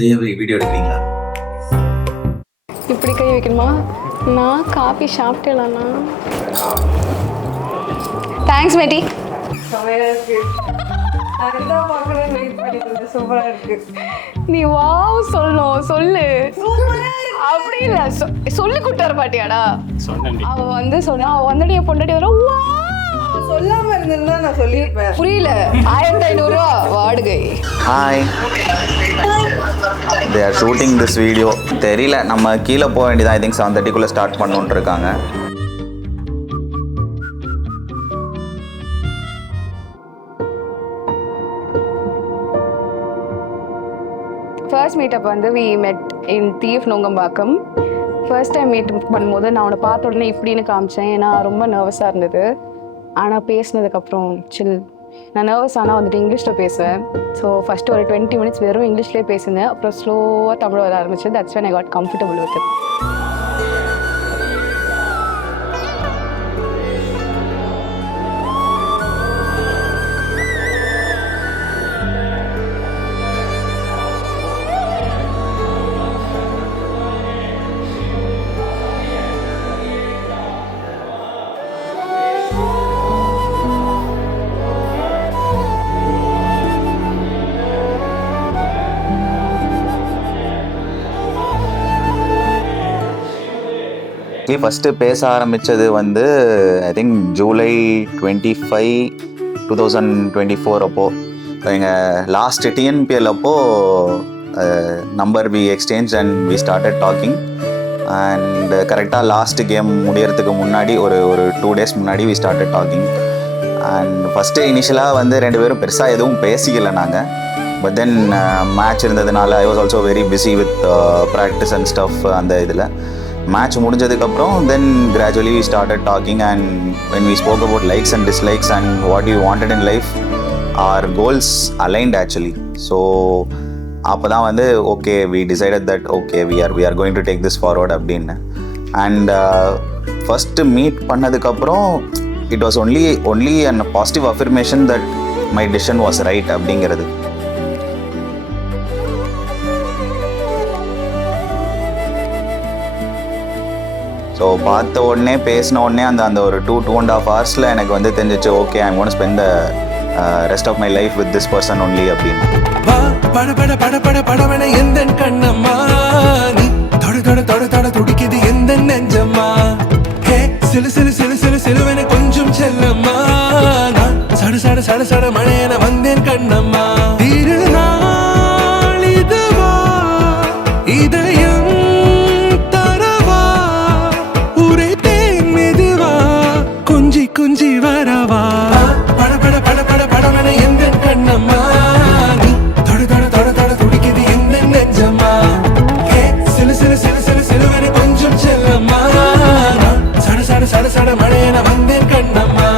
இதே வீடியோ எடுக்கிறீங்களா? இப்படி கை வைக்கணுமா? நான் காஃபி சாப்பிட்டேலாண்ணா. தேங்க்ஸ் மேட்டி. நீ வாவ் சொல்லணும், சொல்லு. அப்படி இல்லை, சொல்லி கூட்டு வர மாட்டியாடா? அவ வந்து சொன்னா, அவ வந்துட்டு என் பொண்டாட்டி வர சொல்லாம இருந்தா நான் சொல்லியிருப்பேன். புரியல. 1500 ரூபா வாடகை. Hi, they are shooting this video. தெரியல, நம்ம கீழே போக வேண்டியதான். ஐ திங்க் 7:30 ஸ்டார்ட் பண்ணுன்ட்டு இருக்காங்க. ஃபர்ஸ்ட் மீட்டப் வந்து வி மெட் இன் தீஃப் நுங்கம்பாக்கம். ஃபர்ஸ்ட் டைம் மீட் பண்ணும்போது நான் அவனை பார்த்த உடனே இப்படின்னு காமிச்சேன். ஏன்னா ரொம்ப நர்வஸாக இருந்தது. ஆனால் பேசினதுக்கப்புறம் சில். நான் நர்வஸ் ஆனால் வந்துட்டு இங்கிலீஷில் பேசுவேன். ஸோ ஃபஸ்ட்டு ஒரு 20 minutes வெறும் இங்கிலீஷ்லேயே பேசுனேன். அப்புறம் ஸ்லோவாக தமிழ் வர ஆரம்பிச்சு. That's when I got comfortable with it. First பேச ஆரம்பித்தது வந்து ஐ திங்க் July 25, 2024 அப்போது எங்கள் லாஸ்ட் TNPL அப்போது number we exchange and we started talking. And கரெக்டாக லாஸ்ட் கேம் முடியறதுக்கு முன்னாடி ஒரு 2 days முன்னாடி we started talking. And first இனிஷியலாக வந்து 2 பேரும் பெருசாக எதுவும் பேசிக்கல நாங்கள். பட் தென் மேட்ச் இருந்ததுனால I was also very busy with practice and stuff. அந்த இதில் மேட்ச் முடிஞ்சதுக்கப்புறம் then gradually we started talking. And when we spoke about likes and dislikes and what you wanted in life, our goals aligned actually. So அப்போ தான் வந்து okay we decided that okay we are going to take this forward அப்படின்னு. And first meet பண்ணதுக்கப்புறம் it was only and positive affirmation that my decision was right அப்படிங்கிறது. So பார்த்த உடனே பேசின உடனே அந்த ஒரு 2.5 hours எனக்கு வந்து தெரிஞ்சிச்சு okay I gonna spend the rest of my life with this person only அப்படின்னு. பட பட பட படவன எந்த கண்ணம்மா நீ தொட தொட தொட தொட துடிக்குது எந்த நெஞ்சம்மா. ஹே சிலு சிலு சிலு சிலு சிலுவன கொஞ்சம் செல்லம்மா. நான் சட சட சட சட மழையன வந்தேன் கண்ணம்மா. திருநாள் இதுவா இதயம் தரவா உரைத்தேன் மெதுவா கொஞ்சி கொஞ்சி வரவா. பட பட பட பட படவன எந்த கண்ணம்மா நீ தொட தொட தொட தொட துடிக்குது எந்த நெஞ்சம்மா. ஹே சிலு சிலு சிலு சிலு சிலுவன கொஞ்சம் செல்லம்மா. நான் சட சட சட சட மழையன வந்தேன் கண்ணம்மா.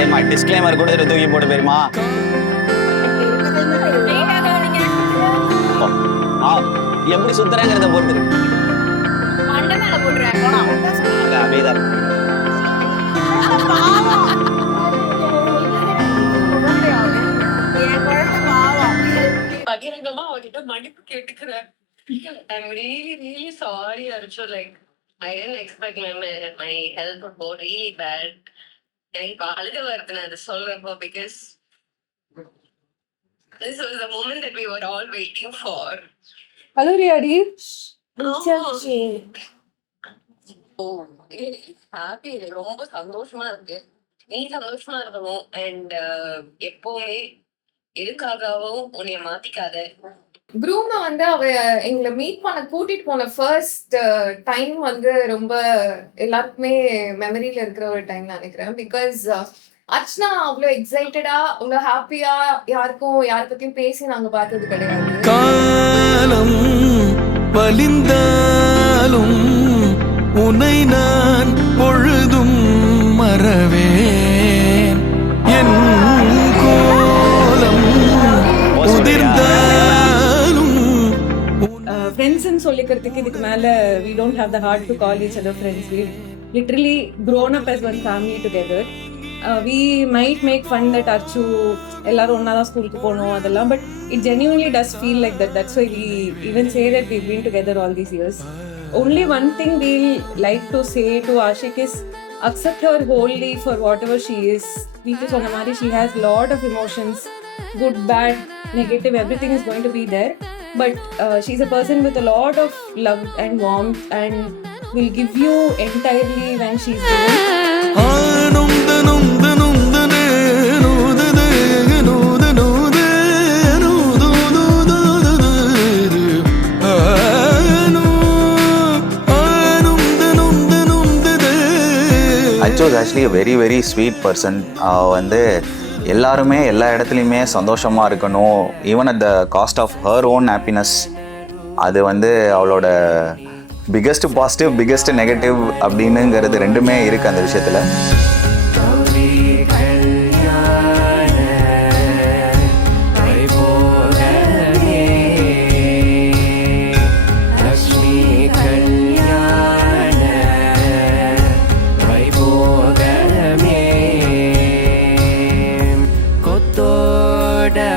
ஏமா டிஸ்க்ளைமர் கூட தூக்கி போட்டு போயிருமா. எப்படி சுத்துறாங்கிறத பொறுத்து அப்படிதான். பகிரங்கமா அவகிட்ட மன்னிப்பு கேட்டுக்கிறேன். I'm really, really sorry, Arju. Like, I didn't expect my health would go really bad. எனக்கு அழுக வருது நான் அதை சொல்றப்போ, because this was the moment that we were all waiting for. அழுறியாடி? ஹாப்பி, ரொம்ப சந்தோஷமா இருக்கு. நீ சந்தோஷமா இருக்கணும். அண்ட் எப்பவுமே எதுக்காகவும் உன்னைய மாத்திக்காத. ப்ரூனோ வந்து அவ எங்களை மீட் பண்ண கூட்டிட்டு போன ஃபர்ஸ்ட் டைம் வந்து ரொம்ப எல்லாருக்குமே மெமரியில இருக்கிற ஒரு டைம் நினைக்கிறேன். பிகாஸ் அர்ச்சனா அவ்வளோ எக்ஸைட்டடா அவ்வளோ ஹாப்பியா யாருக்கும் யார பத்தியும் பேசி நாங்க பார்த்தது கிடையாது. காலம் வலிந்தாலும் உன்னை நான் பொழுதும் மறவேன். என் கோலம் உதிர்ந்தாலும் ஃப்ரெண்ட்ஸ்ன்னு சொல்லிக்கிறதுக்கு இதுக்கு மேல we don't have the heart to call each other friends. We've literally grown up as one family together. We might make fun that Archu எல்லாரும் ஒன்னா தான் ஸ்கூலுக்கு போனோம் அதெல்லாம், but it genuinely does feel like that. That's why we even say that we've been together all these years. Only one thing we'll like to say to Ashik is accept her wholly for whatever she is. Because சொன்ன மாதிரி she has lot of emotions, good, bad, negative, everything is going to be there. But she's a person with a lot of love and warmth and will give you entirely when she's given. அச்சு was actually a very very sweet person. வந்து எல்லாருமே எல்லா இடத்துலையுமே சந்தோஷமாக இருக்கணும், even at the cost of her own happiness. அது வந்து அவளோட பிக்கஸ்ட் பாசிட்டிவ் பிக்கஸ்ட் நெகட்டிவ் அப்படின்னுங்கிறது ரெண்டுமே இருக்குது அந்த விஷயத்தில்.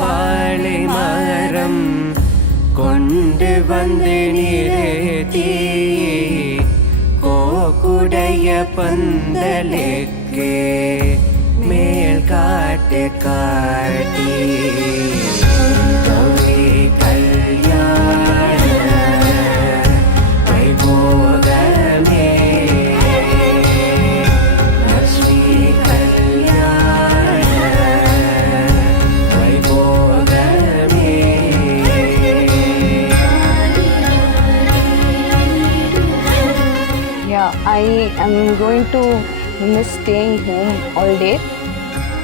வாழை மரம் கொண்டு வந்து நிறுத்தி கோக்குடைய பந்தலுக்கு மேல் காட்டு காட்டி கௌரி கல்யாண வைபோகமே லட்சுமி கல்யாண வைபோகமே. Yeah, I am going to miss staying home all day.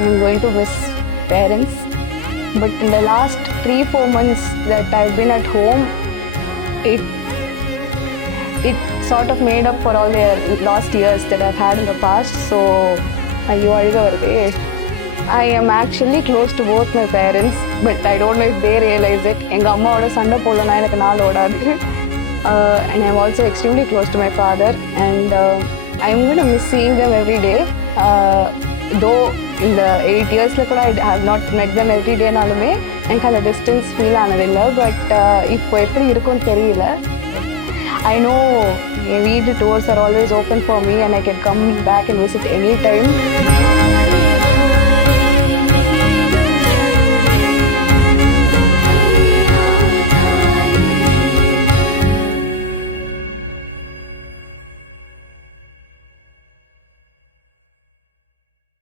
I'm going to miss parents. But in the last 3-4 months that I've been at home, it sort of made up for all the lost years that I've had in the past. So, I am actually close to both my parents, but I don't know if they realize it. எங்கள் அம்மாவோட சண்டை போடலன்னா எனக்கு நாள் ஓடாது. And I'm also extremely close to my father, and I'm going to miss seeing them every day. Though in the 8 years I have not met them every day, nalume எனக்கு அந்த distance feel ஆனதில்லை. But இப்போ எப்படி இருக்கும்னு தெரியல. I know என் வீட்டு doors are always open for me and I can come back and visit anytime.